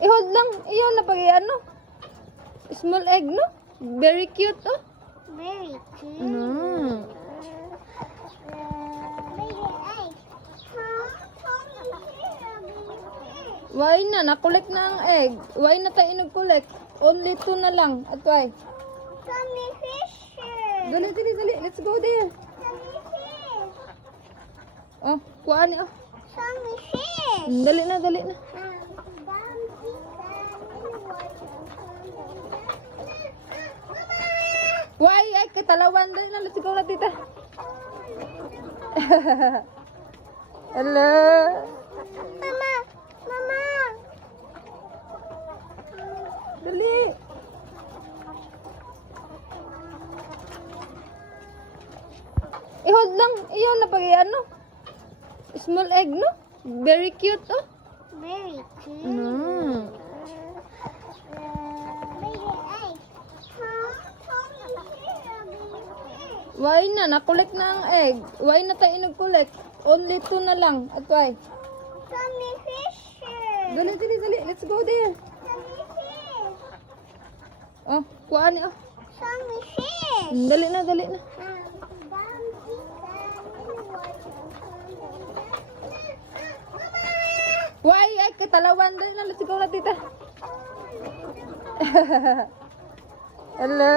I-hold lang. Iyon na pag ano. Small egg, no? Very cute, oh. Very cute. Mm. Why na? Nakolek na ang egg. Why na tayo nag-collect? Only 2 na lang. At why? Tommy Fisher. Dali, dali, dali. Let's go there. Tommy Fish. Oh, kuhaan niya. Oh. Tommy Fish. Dali na, dali na. Why? Ay, katalawan. Dali na. Let's go na, tita. Hello. Mama, Mama. Dali. I-hold lang. Iyon na pag ano. Small egg, no? Very cute, oh. Very cute. Mm. Why na? Nakolek na ang egg. Why na tayo nag-collect? Only 2 na lang. At why? Tommy Fisher. Dali, dali, dali. Let's go there. Tommy Fish. Oh, kuhaan niya. Oh. Tommy Fish. Dali na, dali na. Why? Ay, katalawan. Dali na. Let's go na, tita. Hello.